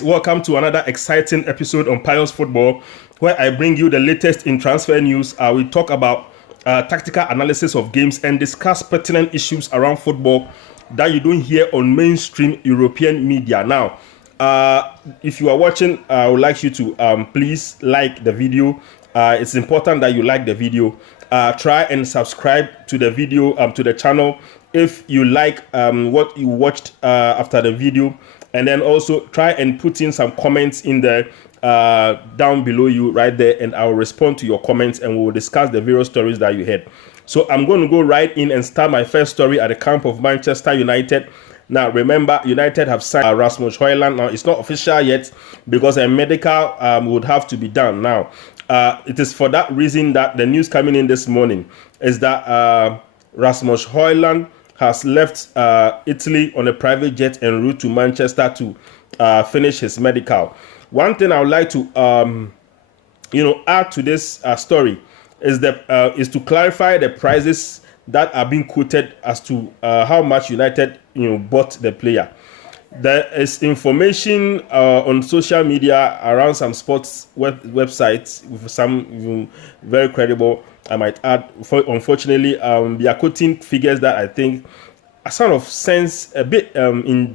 Welcome to another exciting episode on Pious Football, where I bring you the latest in transfer news. We talk about tactical analysis of games and discuss pertinent issues around football that you don't hear on mainstream European media. Now, if you are watching, I would like you to please like the video. It's important that you like the video. Try and subscribe to the video, to the channel if you like what you watched after the video. And then also try and put in some comments in there down below you right there, and I'll respond to your comments and we'll discuss the various stories that you heard. So I'm going to go right in and start my first story at the camp of Manchester United. Now remember, United have signed Rasmus Hojlund. Now it's not official yet because a medical would have to be done. Now it is for that reason that the news coming in this morning is that Rasmus Hojlund has left Italy on a private jet en route to Manchester to finish his medical. One thing I would like to add to this story is to clarify the prices that are being quoted as to how much United bought the player. There is information on social media around some sports websites with some very credible, I might add. Unfortunately, they are quoting figures that I think are sort of sense a bit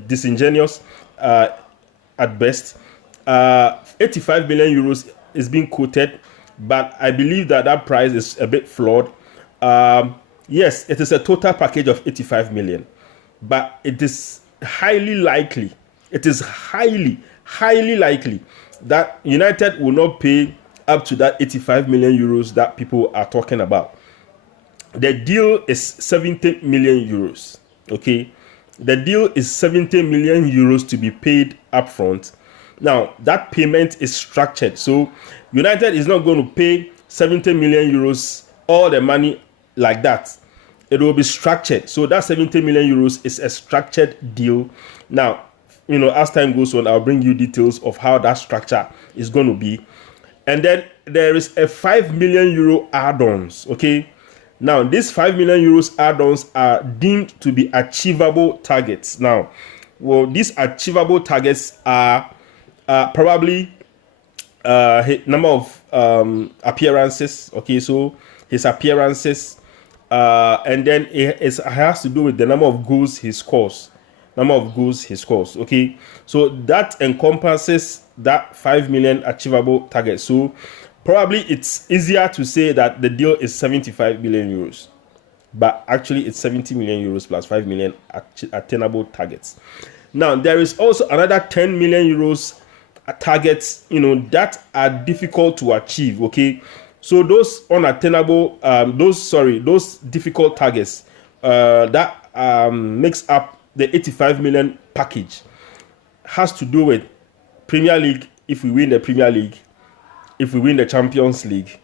disingenuous at best. 85 million euros is being quoted, but I believe that price is a bit flawed. Yes, it is a total package of 85 million, but it is highly likely, highly likely that United will not pay up to that 85 million euros that people are talking about. The deal is 70 million euros. Okay, the deal is 70 million euros to be paid upfront. Now that payment is structured, so United is not going to pay 70 million euros all the money like that. It will be structured. So that 70 million euros is a structured deal. Now, as time goes on, I'll bring you details of how that structure is going to be. And then there is a 5 million euro add-ons. Okay. Now, these 5 million euros add-ons are deemed to be achievable targets. Now, these achievable targets are probably number of appearances. Okay, so his appearances. And then it has to do with the number of goals he scores. Okay, so that encompasses that 5 million achievable target. So probably it's easier to say that the deal is 75 million euros, but actually it's 70 million euros plus 5 million attainable targets. Now there is also another 10 million euros targets that are difficult to achieve. Okay, so those unattainable, those difficult targets that makes up the 85 million package has to do with Premier League, if we win the Premier League, if we win the Champions League,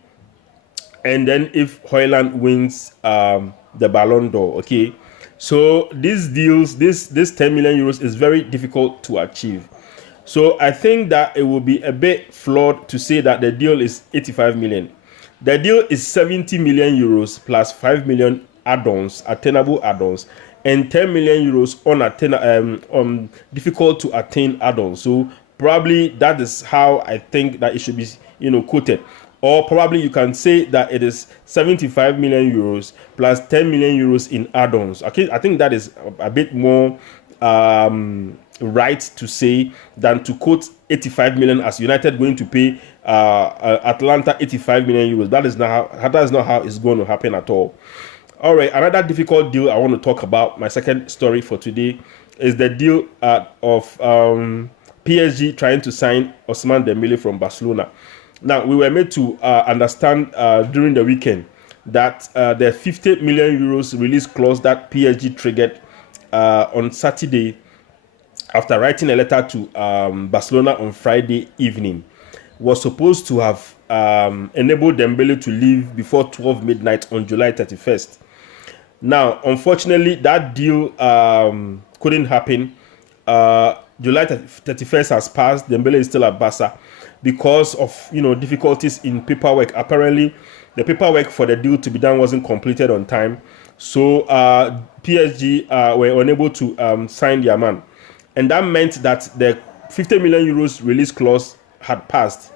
and then if Hojlund wins the Ballon d'Or. Okay, so these deals, this 10 million euros is very difficult to achieve. So I think that it will be a bit flawed to say that the deal is 85 million. The deal is 70 million euros plus 5 million add-ons, attainable add-ons, and 10 million euros on difficult to attain add-ons. So probably that is how I think that it should be, quoted. Or probably you can say that it is 75 million euros plus 10 million euros in add-ons. Okay, I think that is a bit more right to say than to quote 85 million as United going to pay Atlanta 85 million euros. That is not how it's going to happen at all. All right, another difficult deal I want to talk about, my second story for today, is the deal of PSG trying to sign Ousmane Dembele from Barcelona. Now, we were made to understand during the weekend that the 50 million euros release clause that PSG triggered on Saturday after writing a letter to Barcelona on Friday evening was supposed to have enabled Dembele to leave before 12 midnight on July 31st. Now, unfortunately, that deal couldn't happen. July 31st has passed. Dembele is still at Barca because of difficulties in paperwork. Apparently, the paperwork for the deal to be done wasn't completed on time, so PSG were unable to sign their man, and that meant that the 50 million euros release clause had passed.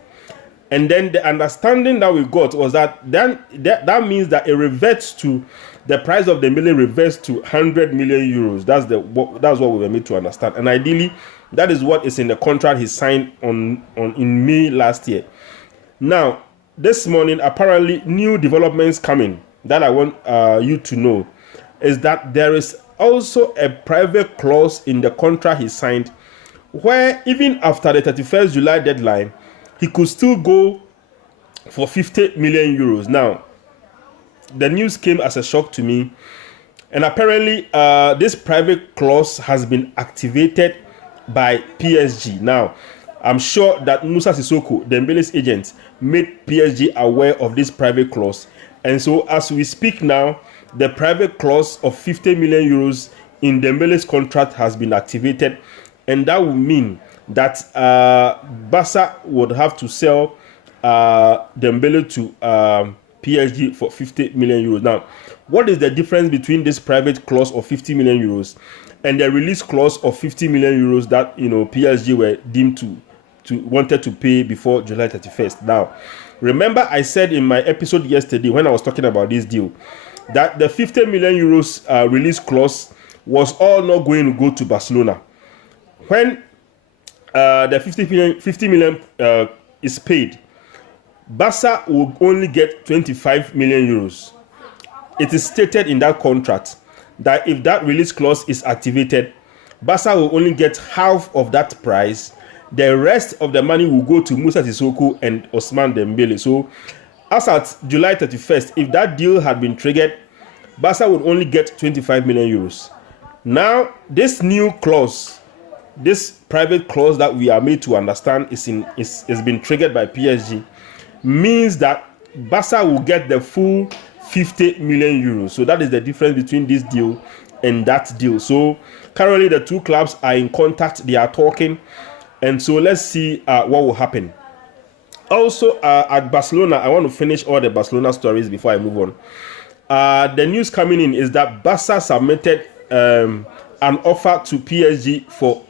And then the understanding that we got was that then that means that it reverts to the price of Dembele reverts to 100 million euros. That's what we were made to understand. And ideally, that is what is in the contract he signed in May last year. Now, this morning, apparently, new developments coming that I want you to know is that there is also a private clause in the contract he signed where even after the 31st July deadline, he could still go for 50 million euros. Now, the news came as a shock to me. And apparently, this private clause has been activated by PSG. Now, I'm sure that Musa Sissoko, Dembele's agent, made PSG aware of this private clause. And so, as we speak now, the private clause of 50 million euros in Dembele's contract has been activated. And that would mean that Barca would have to sell Dembele to PSG for 50 million euros. Now, what is the difference between this private clause of 50 million euros and the release clause of 50 million euros that PSG were deemed to wanted to pay before July 31st? Now, remember I said in my episode yesterday when I was talking about this deal that the 50 million euros release clause was all not going to go to Barcelona. When the 50 million is paid, Barca will only get 25 million euros. It is stated in that contract that if that release clause is activated, Barca will only get half of that price. The rest of the money will go to Musa Sissoko and Ousmane Dembele. So, as at July 31st, if that deal had been triggered, Barca would only get 25 million euros. Now, this new clause, this private clause that we are made to understand is been triggered by PSG, means that Barca will get the full 50 million euros. So that is the difference between this deal and that deal. So currently the two clubs are in contact, they are talking, and so let's see what will happen. Also at Barcelona, I want to finish all the Barcelona stories before I move on. The news coming in is that Barca submitted an offer to PSG for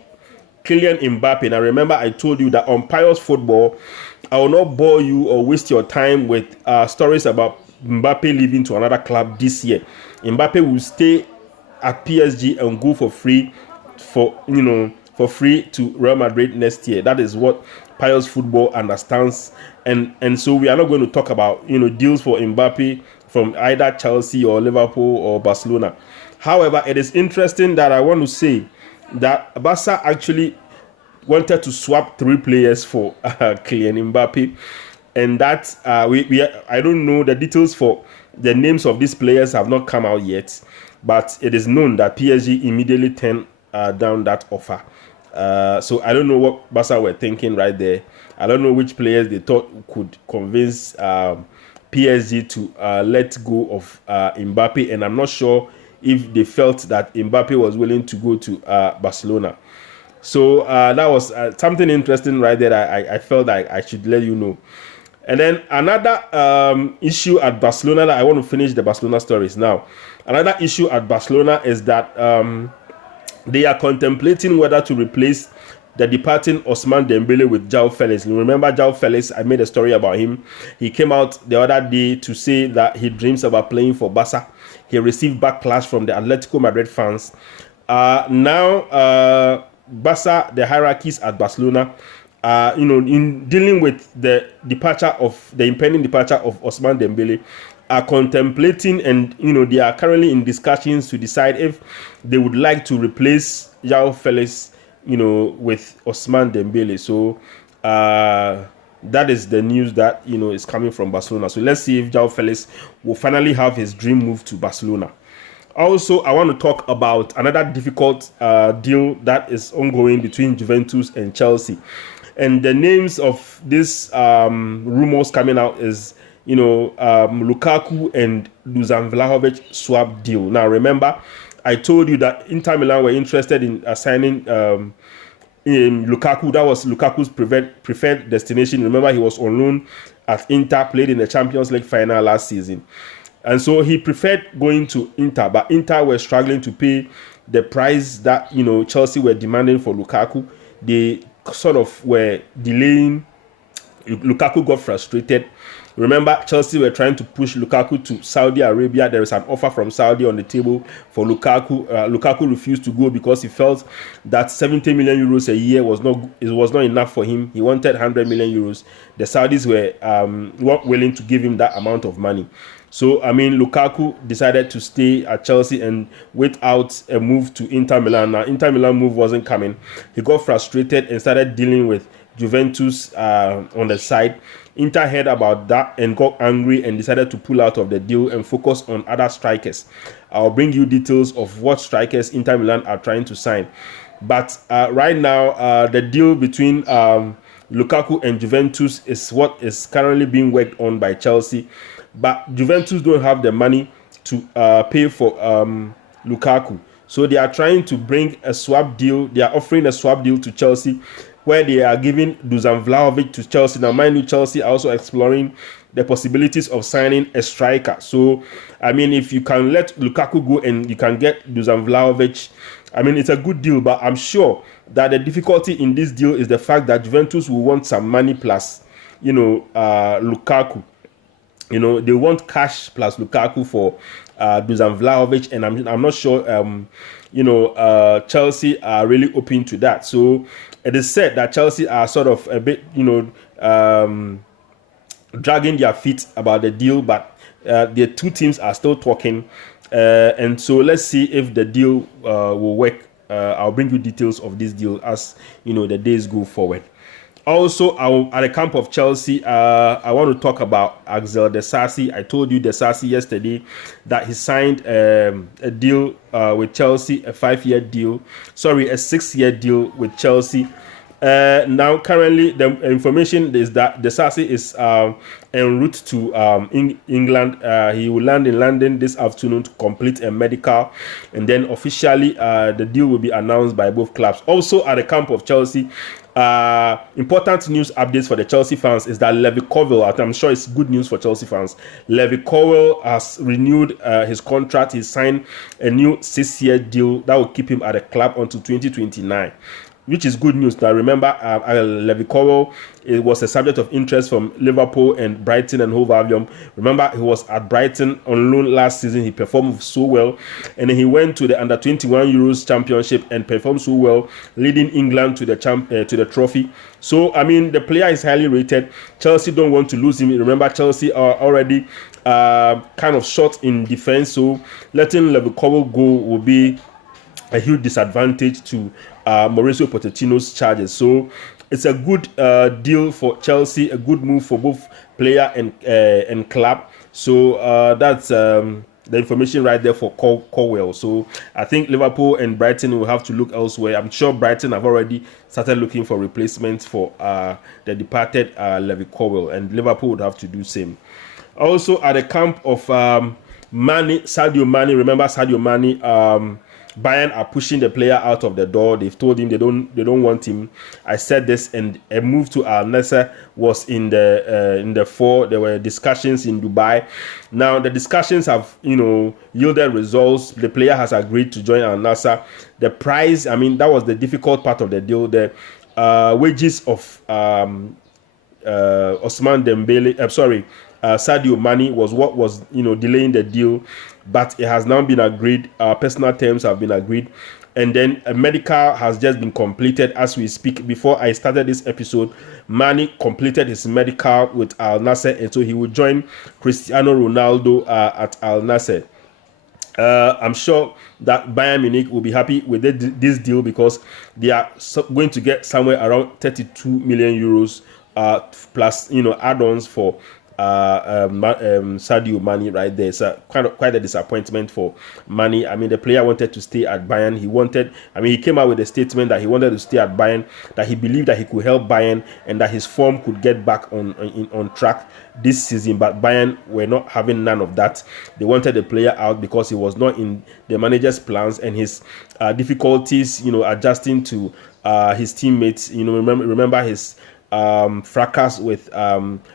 Kylian Mbappe. Now remember I told you that on Pious Football, I will not bore you or waste your time with stories about Mbappe leaving to another club this year. Mbappe will stay at PSG and go for free to Real Madrid next year. That is what Pious Football understands, and so we are not going to talk about deals for Mbappe from either Chelsea or Liverpool or Barcelona. However, it is interesting that I want to say that Barca actually wanted to swap 3 players for Kylian Mbappe, and that I don't know the details for the names of these players have not come out yet, but it is known that PSG immediately turned down that offer. So I don't know what Barca were thinking right there. I don't know which players they thought could convince PSG to let go of Mbappe, and I'm not sure if they felt that Mbappe was willing to go to Barcelona. So that was something interesting right there. I felt like I should let you know. And then another issue at Barcelona that I want to finish the Barcelona stories now. Another issue at Barcelona is that they are contemplating whether to replace the departing Ousmane Dembele with João Felix. You remember João Felix? I made a story about him. He came out the other day to say that he dreams about playing for Barca. He received backlash from the Atletico Madrid fans. Now, Barca, the hierarchies at Barcelona, in dealing with the impending departure of Ousmane Dembele, are contemplating, and they are currently in discussions to decide if they would like to replace João Felix, with Ousmane Dembele. So that is the news that is coming from Barcelona. So let's see if João Felix will finally have his dream move to Barcelona. Also, I want to talk about another difficult deal that is ongoing between Juventus and Chelsea. And the names of these rumors coming out is, Lukaku and Lukaku-Vlahovic swap deal. Now, remember, I told you that Inter Milan were interested in signing Lukaku. That was Lukaku's preferred destination. Remember, he was on loan at Inter, played in the Champions League final last season. And so he preferred going to Inter, but Inter were struggling to pay the price that Chelsea were demanding for Lukaku. They sort of were delaying. Lukaku got frustrated. Remember, Chelsea were trying to push Lukaku to Saudi Arabia. There is an offer from Saudi on the table for Lukaku. Lukaku refused to go because he felt that 70 million euros a year was not enough for him. He wanted 100 million euros. The Saudis were not willing to give him that amount of money. So, I mean, Lukaku decided to stay at Chelsea and wait out a move to Inter Milan. Now, Inter Milan move wasn't coming. He got frustrated and started dealing with Juventus on the side. Inter heard about that and got angry and decided to pull out of the deal and focus on other strikers. I'll bring you details of what strikers Inter Milan are trying to sign. But right now, the deal between Lukaku and Juventus is what is currently being worked on by Chelsea. But Juventus don't have the money to pay for Lukaku. So they are trying to bring a swap deal. They are offering a swap deal to Chelsea, where they are giving Dusan Vlahovic to Chelsea. Now, mind you, Chelsea are also exploring the possibilities of signing a striker. So, I mean, if you can let Lukaku go and you can get Dusan Vlahovic, I mean, it's a good deal. But I'm sure that the difficulty in this deal is the fact that Juventus will want some money plus, Lukaku. They want cash plus Lukaku for Dusan Vlahovic, and I'm not sure, Chelsea are really open to that. So it is said that Chelsea are sort of a bit, dragging their feet about the deal, but the two teams are still talking. And so let's see if the deal will work. I'll bring you details of this deal as, the days go forward. Also, at the camp of Chelsea, I want to talk about Axel Desasi. I told you Desasi yesterday that he signed a deal with Chelsea, a 5-year deal. Sorry, a 6-year deal with Chelsea. Now, currently, the information is that Desasi is en route to England. He will land in London this afternoon to complete a medical, and then officially the deal will be announced by both clubs. Also, at the camp of Chelsea, important news updates for the Chelsea fans is that Levi Colwill, I'm sure it's good news for Chelsea fans. Levi Colwill has renewed his contract. He signed a new 6-year deal that will keep him at the club until 2029. Which is good news. Now, remember, Levi Colwill, it was a subject of interest from Liverpool and Brighton and Hove Albion. Remember, he was at Brighton on loan last season. He performed so well. And then he went to the Under-21 Euros Championship and performed so well, leading England to the trophy. So, I mean, the player is highly rated. Chelsea don't want to lose him. Remember, Chelsea are already kind of short in defense. So, letting Levi Colwill go will be a huge disadvantage to Mauricio Pochettino's charges. So it's a good deal for Chelsea, a good move for both player and club. So that's the information right there for Colwill. So I think Liverpool and Brighton will have to look elsewhere. I'm sure Brighton have already started looking for replacements for the departed Levi Colwill, and Liverpool would have to do same. Also at the camp of Sadio Mane. Remember Sadio Mane. Bayern are pushing the player out of the door. They've told him they don't want him. I said this, and a move to Al Nassr was in the fall. There were discussions in Dubai. Now the discussions have yielded results. The player has agreed to join Al Nassr. The price, I mean, that was the difficult part of the deal. The wages of Ousmane Dembele, Sadio Mane was what was delaying the deal, but it has now been agreed. Personal terms have been agreed, and then a medical has just been completed as we speak. Before I started this episode, Mane completed his medical with Al Nassr, and so he will join Cristiano Ronaldo at Al Nassr. I'm sure that Bayern Munich will be happy with this deal because they are going to get somewhere around 32 million euros plus add-ons for Sadio Mane right there. It's quite a disappointment for Mane. I mean, the player wanted to stay at Bayern. He came out with a statement that he wanted to stay at Bayern, that he believed that he could help Bayern and that his form could get back on track this season. But Bayern were not having none of that. They wanted the player out because he was not in the manager's plans, and his difficulties, adjusting to his teammates. Remember his fracas with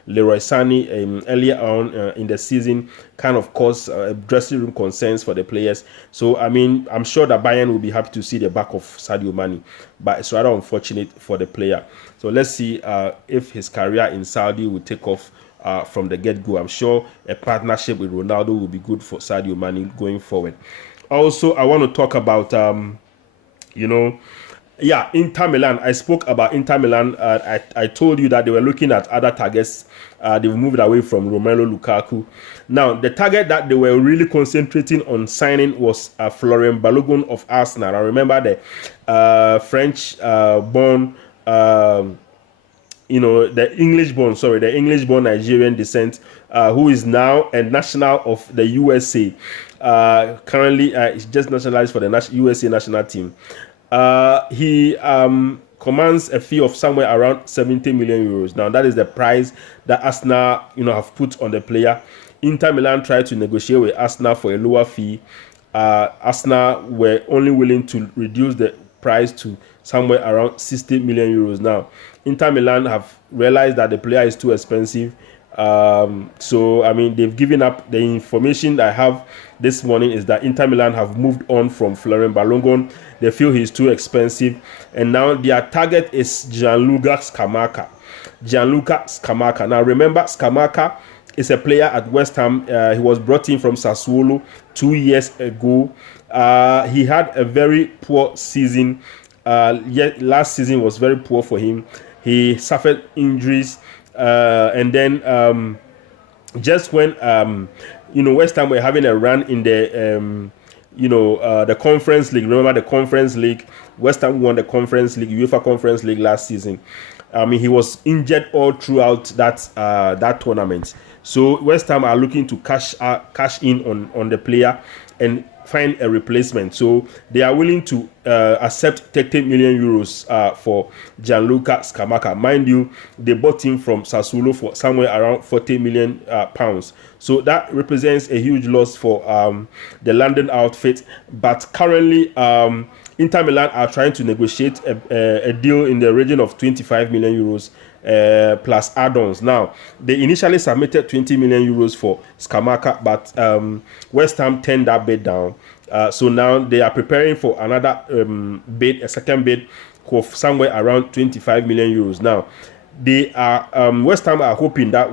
Leroy Sané earlier on in the season kind of caused dressing room concerns for the players. So, I mean, I'm sure that Bayern will be happy to see the back of Sadio Mane, but it's rather unfortunate for the player. So, let's see if his career in Saudi will take off from the get-go. I'm sure a partnership with Ronaldo will be good for Sadio Mane going forward. Also, I want to talk about, Inter Milan. I spoke about Inter Milan. I told you that they were looking at other targets. They've moved away from Romelu Lukaku. Now, the target that they were really concentrating on signing was Florian Balogun of Arsenal. I remember the French-born, the English-born Nigerian descent, who is now a national of the USA. Currently, he's just nationalized for the USA national team. He commands a fee of somewhere around 70 million euros. Now, that is the price that Arsenal, have put on the player. Inter Milan tried to negotiate with Arsenal for a lower fee. Arsenal were only willing to reduce the price to somewhere around 60 million euros. Now, Inter Milan have realized that the player is too expensive. So, I mean, they've given up. The information I have this morning is that Inter Milan have moved on from Florian Balogun. They feel he's too expensive. And now their target is Gianluca Scamacca. Now, remember, Scamacca is a player at West Ham. He was brought in from Sassuolo 2 years ago. He had a very poor season. Last season was very poor for him. He suffered injuries. And then just when West Ham were having a run in the the Conference League. Remember the Conference League? West Ham won the Conference League, UEFA Conference League last season. I mean, he was injured all throughout that tournament. So West Ham are looking to cash in on the player and find a replacement. So they are willing to accept 30 million euros for Gianluca Scamacca. Mind you, they bought him from Sassuolo for somewhere around 40 million pounds. So that represents a huge loss for the London outfit. But currently, Inter Milan are trying to negotiate a deal in the region of 25 million euros plus add-ons. Now, they initially submitted 20 million euros for Scamacca, but West Ham turned that bid down. So now they are preparing for another bid, a second bid of somewhere around 25 million euros. Now, they are West Ham are hoping that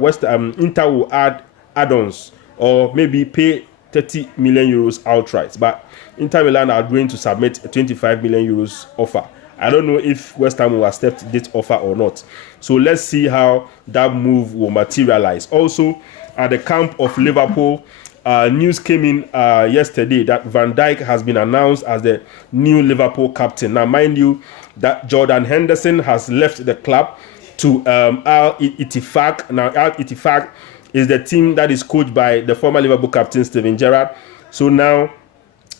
Inter will add add-ons or maybe pay 30 million euros outright, but Inter Milan are going to submit a 25 million euros offer. I don't know if West Ham will accept this offer or not. So let's see how that move will materialize. Also, at the camp of Liverpool, news came in yesterday that Van Dijk has been announced as the new Liverpool captain. Now, mind you, that Jordan Henderson has left the club to Al Ittifaq. Now, Al Ittifaq is the team that is coached by the former Liverpool captain Steven Gerrard. So now,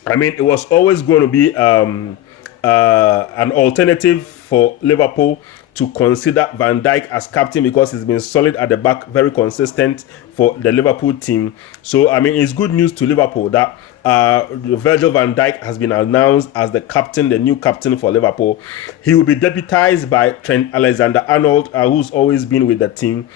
I mean, it was always going to be an alternative for Liverpool to consider Van Dijk as captain because he's been solid at the back, very consistent for the Liverpool team. So, I mean, it's good news to Liverpool that Virgil van Dijk has been announced as the captain, the new captain for Liverpool. He will be deputized by Trent Alexander-Arnold, who's always been with the team.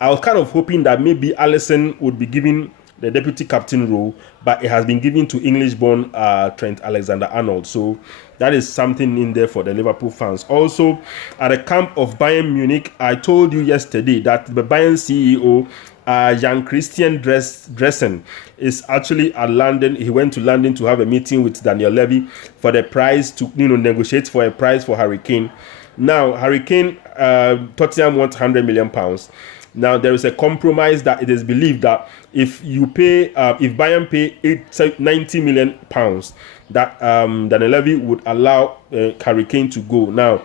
I was kind of hoping that maybe Alisson would be given the deputy captain role, but it has been given to English-born Trent Alexander-Arnold. So that is something in there for the Liverpool fans. Also, at the camp of Bayern Munich, I told you yesterday that the Bayern CEO, Jan-Christian Dressen, is actually at London. He went to London to have a meeting with Daniel Levy for the price to negotiate for a price for Harry Kane. Now, Harry Kane, Tottenham wants £100 million. Now, there is a compromise that it is believed that if Bayern pay 90 million pounds, that Daniel Levy would allow Harry Kane to go. Now,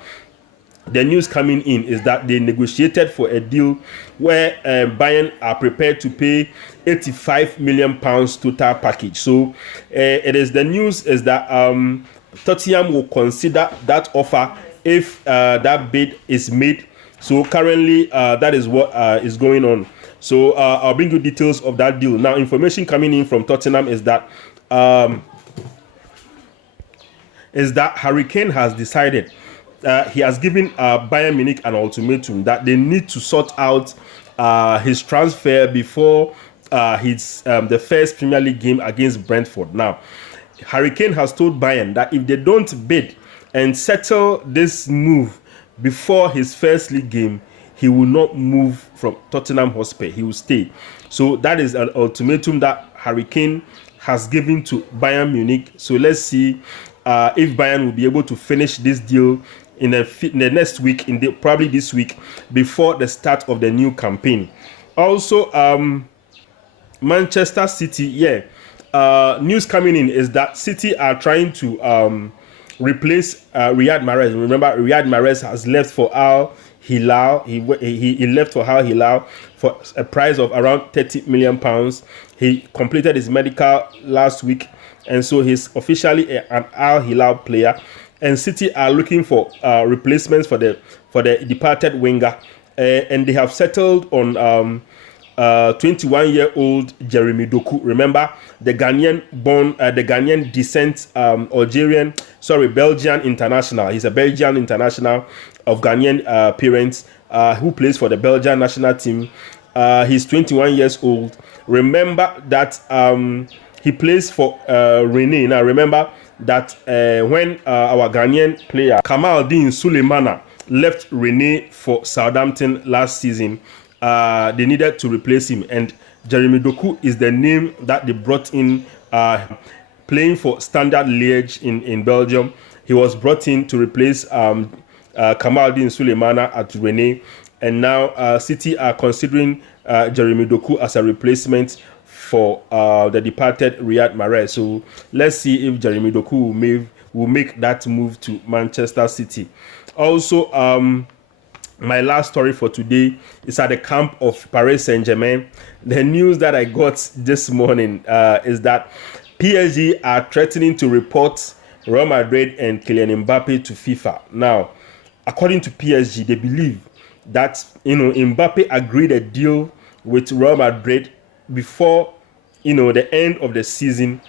the news coming in is that they negotiated for a deal where Bayern are prepared to pay 85 million pounds total package. So, the news is that Tottenham will consider that offer if that bid is made. So currently, that is what is going on. So I'll bring you details of that deal. Now, information coming in from Tottenham is that Harry Kane has decided he has given Bayern Munich an ultimatum that they need to sort out his transfer before the first Premier League game against Brentford. Now, Harry Kane has told Bayern that if they don't bid and settle this move before his first league game, he will not move from Tottenham Hotspur. He will stay. So that is an ultimatum that Harry Kane has given to Bayern Munich. So let's see if Bayern will be able to finish this deal in the next week, probably this week, before the start of the new campaign. Also, Manchester City, news coming in is that City are trying to replace Riyad Mahrez. Remember, Riyad Mahrez has left for Al Hilal. He left for Al Hilal for a price of around £30 million. He completed his medical last week, and so he's officially an Al Hilal player. And City are looking for replacements for the departed winger, and they have settled on 21-year-old Jeremy Doku. Remember, the Ghanaian descent Belgian international. He's a Belgian international of Ghanaian parents who plays for the Belgian national team. He's 21 years old. Remember that he plays for Rennes. Now, remember that when our Ghanaian player Kamaldeen Sulemana left Rennes for Southampton last season, they needed to replace him, and Jeremy Doku is the name that they brought in, playing for Standard Liège in Belgium. He was brought in to replace Kamaldeen Sulemana at Rennes, and now City are considering Jeremy Doku as a replacement for the departed Riyad Mahrez. So let's see if Jeremy Doku will make that move to Manchester City. Also, my last story for today is at the camp of Paris Saint-Germain. The news that I got this morning is that PSG are threatening to report Real Madrid and Kylian Mbappe to FIFA. Now, according to PSG, they believe that Mbappe agreed a deal with Real Madrid before the end of the season,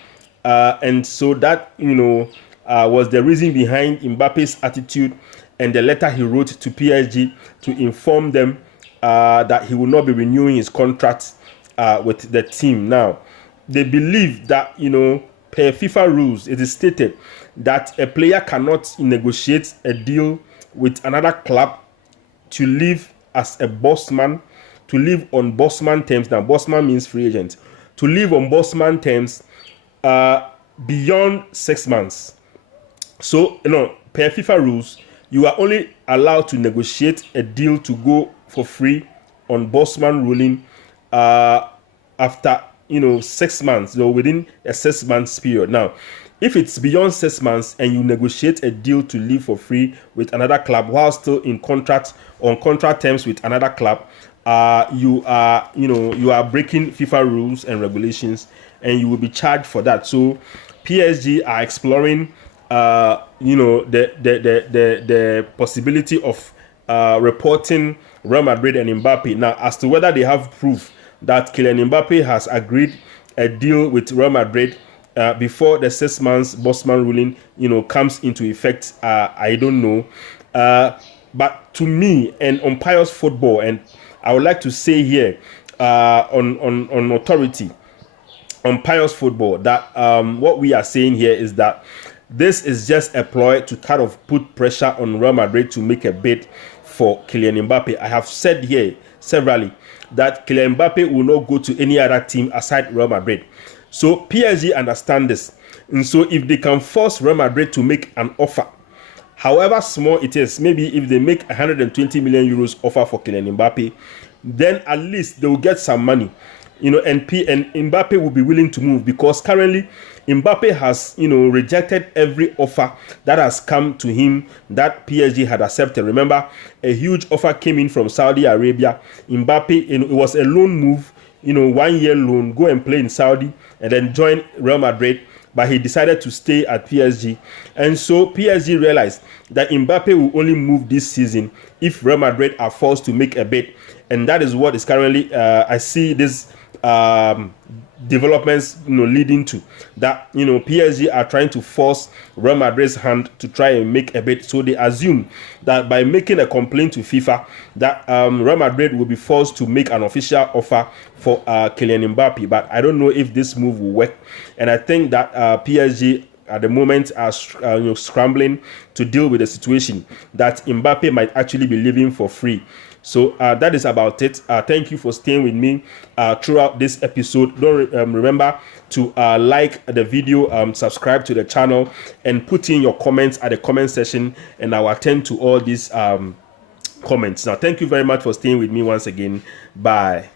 and so that was the reason behind Mbappe's attitude and the letter he wrote to PSG to inform them that he will not be renewing his contract with the team. Now, they believe that per FIFA rules, it is stated that a player cannot negotiate a deal with another club to live as a bossman, to live on bossman terms. Now, bossman means free agent. To live on bossman terms beyond 6 months. So, per FIFA rules, you are only allowed to negotiate a deal to go for free on bossman ruling after 6 months, within a 6 months period. Now, if it's beyond 6 months and you negotiate a deal to live for free with another club while still on contract terms with another club, you are breaking FIFA rules and regulations, and you will be charged for that. So PSG are exploring the possibility of reporting Real Madrid and Mbappe. Now, as to whether they have proof that Kylian Mbappe has agreed a deal with Real Madrid before the 6 months bossman ruling comes into effect, I don't know. But to me, and on Pious Football, and I would like to say here on authority, on Pious Football, that what we are saying here is that this is just a ploy to kind of put pressure on Real Madrid to make a bid for Kylian Mbappe. I have said here severally that Kylian Mbappe will not go to any other team aside Real Madrid. So PSG understand this. And so if they can force Real Madrid to make an offer, however small it is, maybe if they make 120 million euros offer for Kylian Mbappe, then at least they will get some money. And Mbappe will be willing to move, because currently Mbappe has rejected every offer that has come to him that PSG had accepted. Remember, a huge offer came in from Saudi Arabia. Mbappe, it was a loan move, 1 year loan, go and play in Saudi and then join Real Madrid. But he decided to stay at PSG. And so PSG realized that Mbappe will only move this season if Real Madrid are forced to make a bid, and that is what is currently I see this developments leading to that. PSG are trying to force Real Madrid's hand to try and make a bid, so they assume that by making a complaint to FIFA that Real Madrid will be forced to make an official offer for Kylian Mbappe. But I don't know if this move will work, and I think that PSG at the moment are scrambling to deal with the situation that Mbappe might actually be leaving for free. So that is about it. Thank you for staying with me throughout this episode. Don't remember to like the video, subscribe to the channel, and put in your comments at the comment section, and I'll attend to all these comments. Now, thank you very much for staying with me once again. Bye.